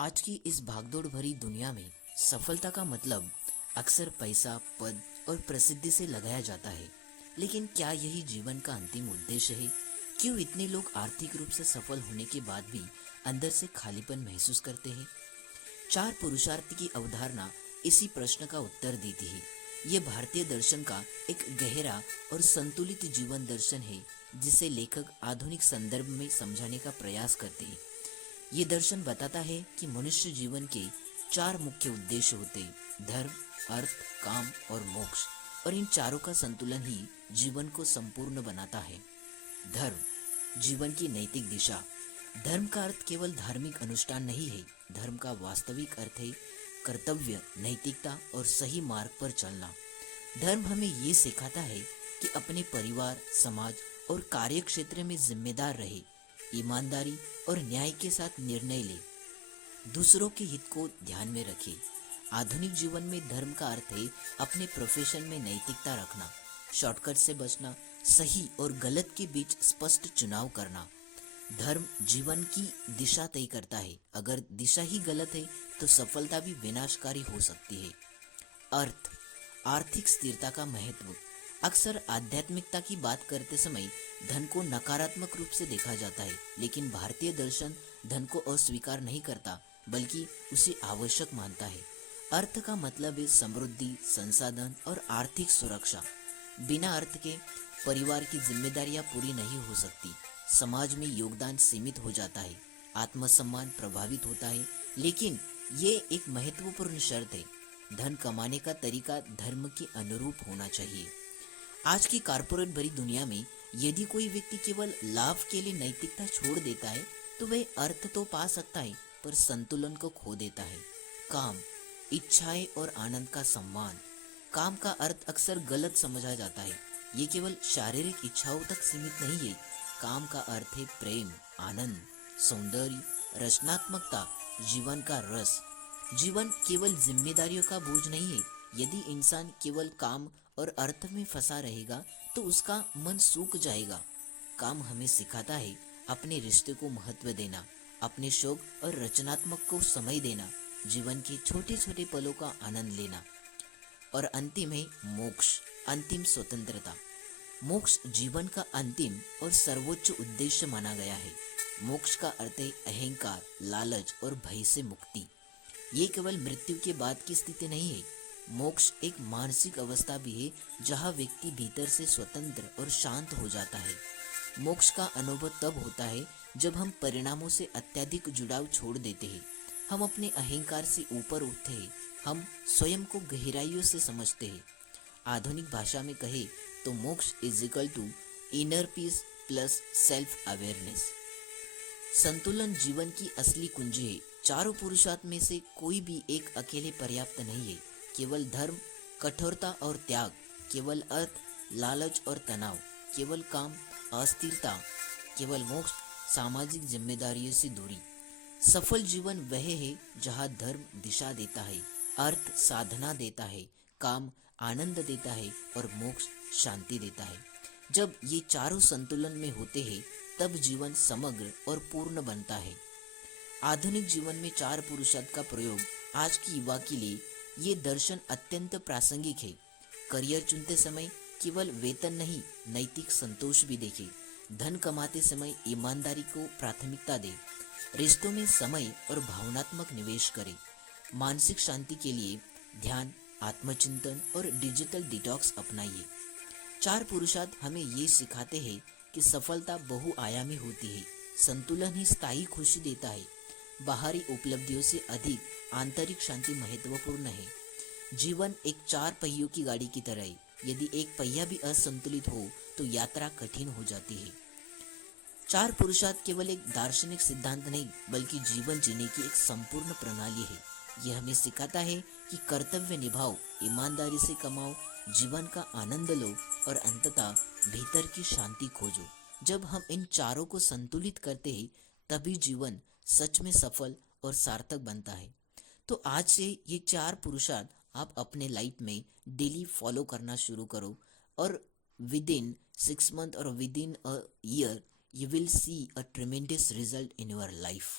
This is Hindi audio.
आज की इस भागदौड़ भरी दुनिया में सफलता का मतलब अक्सर पैसा, पद और प्रसिद्धि से लगाया जाता है। लेकिन क्या यही जीवन का अंतिम उद्देश्य है? क्यों इतने लोग आर्थिक रूप से सफल होने के बाद भी अंदर से खालीपन महसूस करते हैं? चार पुरुषार्थ की अवधारणा इसी प्रश्न का उत्तर देती है। ये भारतीय दर्शन का एक गहरा और संतुलित जीवन दर्शन है, जिसे लेखक आधुनिक संदर्भ में समझाने का प्रयास करते हैं। ये दर्शन बताता है कि मनुष्य जीवन के चार मुख्य उद्देश्य होते हैं: धर्म, अर्थ, काम और मोक्ष। और इन चारों का संतुलन ही जीवन को संपूर्ण बनाता है। धर्म, जीवन की नैतिक दिशा। धर्म का अर्थ केवल धार्मिक अनुष्ठान नहीं है। धर्म का वास्तविक अर्थ है कर्तव्य, नैतिकता और सही मार्ग पर चलना। धर्म हमें ये सिखाता है कि अपने परिवार, समाज और कार्य क्षेत्र में जिम्मेदार रहे, ईमानदारी और न्याय के साथ निर्णय ले, दूसरों के हित को ध्यान में रखे। आधुनिक जीवन में धर्म का अर्थ है अपने प्रोफेशन में नैतिकता रखना, शॉर्टकट से बचना, सही और गलत के बीच स्पष्ट चुनाव करना। धर्म जीवन की दिशा तय करता है। अगर दिशा ही गलत है तो सफलता भी विनाशकारी हो सकती है। अर्थ, आर्थिक स्थिरता का महत्व। अक्सर आध्यात्मिकता की बात करते समय धन को नकारात्मक रूप से देखा जाता है, लेकिन भारतीय दर्शन धन को अस्वीकार नहीं करता, बल्कि उसे आवश्यक मानता है। अर्थ का मतलब है समृद्धि, संसाधन और आर्थिक सुरक्षा। बिना अर्थ के परिवार की जिम्मेदारियां पूरी नहीं हो सकती, समाज में योगदान सीमित हो जाता है, आत्मसम्मान प्रभावित होता है। लेकिन ये एक महत्वपूर्ण शर्त है, धन कमाने का तरीका धर्म के अनुरूप होना चाहिए। आज की कारपोरेट भरी दुनिया में यदि कोई व्यक्ति केवल लाभ के लिए नैतिकता छोड़ देता है तो वह अर्थ तो पा सकता है, पर संतुलन को खो देता है। काम, इच्छाएं और आनंद का सम्मान। काम का अर्थ अक्सर गलत समझा जाता है। ये केवल शारीरिक इच्छाओं तक सीमित नहीं है। काम का अर्थ है प्रेम, आनंद, सौंदर्य, रचनात्मकता, जीवन का रस। जीवन केवल जिम्मेदारियों का बोझ नहीं है। यदि इंसान केवल काम और अर्थ में फंसा रहेगा तो उसका मन सूख जाएगा। काम हमें सिखाता है अपने रिश्ते को महत्व देना, अपने शौक और रचनात्मक को समय देना, जीवन के छोटे छोटे पलों का आनंद लेना। और अंतिम है मोक्ष, अंतिम स्वतंत्रता। मोक्ष जीवन का अंतिम और सर्वोच्च उद्देश्य माना गया है। मोक्ष का अर्थ है अहंकार, लालच और भय से मुक्ति। ये केवल मृत्यु के बाद की स्थिति नहीं है। मोक्ष एक मानसिक अवस्था भी है जहाँ व्यक्ति भीतर से स्वतंत्र और शांत हो जाता है। मोक्ष का अनुभव तब होता है जब हम परिणामों से अत्यधिक जुड़ाव छोड़ देते हैं, हम अपने अहंकार से ऊपर उठते हैं, हम स्वयं को गहराइयों से समझते हैं। आधुनिक भाषा में कहे तो moksha is equal to inner peace plus self awareness. संतुलन जीवन की असली कुंजी है। चारों पुरुषार्थ में से कोई भी एक अकेले पर्याप्त नहीं है। केवल धर्म, कठोरता और त्याग, केवल अर्थ, लालच और तनाव, केवल काम, अस्थिरता, केवल मोक्ष, सामाजिक जिम्मेदारियों से दूरी। सफल जीवन वह है जहाँ धर्म दिशा देता है, अर्थ साधना देता है, काम आनंद देता है और मोक्ष शांति देता है। जब ये चारों संतुलन में होते हैं तब जीवन समग्र और पूर्ण बनता है। आधुनिक जीवन में चार पुरुषार्थ का प्रयोग आज की युवा के लिए ये दर्शन अत्यंत प्रासंगिक है। करियर चुनते समय केवल वेतन नहीं, नैतिक संतोष भी देखें। धन कमाते समय ईमानदारी को प्राथमिकता दे। रिश्तों में समय और भावनात्मक निवेश करें। मानसिक शांति के लिए ध्यान, आत्मचिंतन और डिजिटल डिटॉक्स अपनाइए। चार पुरुषार्थ हमें ये सिखाते हैं कि सफलता बहुआयामी होती है। संतुलन ही स्थायी खुशी देता है। बाहरी उपलब्धियों से अधिक आंतरिक शांति महत्वपूर्ण है। जीवन एक चार पहियों की गाड़ी की तरह है। यदि एक पहिया भी असंतुलित हो तो यात्रा कठिन हो जाती है। चार पुरुषार्थ केवल एक दार्शनिक सिद्धांत नहीं, बल्कि जीवन जीने की एक संपूर्ण प्रणाली है। यह हमें सिखाता है कि कर्तव्य निभाओ, ईमानदारी से कमाओ, जीवन का आनंद लो और अंततः भीतर की शांति खोजो। जब हम इन चारों को संतुलित करते हैं तभी जीवन सच में सफल और सार्थक बनता है। तो आज से ये चार पुरुषार्थ आप अपने लाइफ में डेली फॉलो करना शुरू करो और with in 6 months or within a year you will see a tremendous result in your life.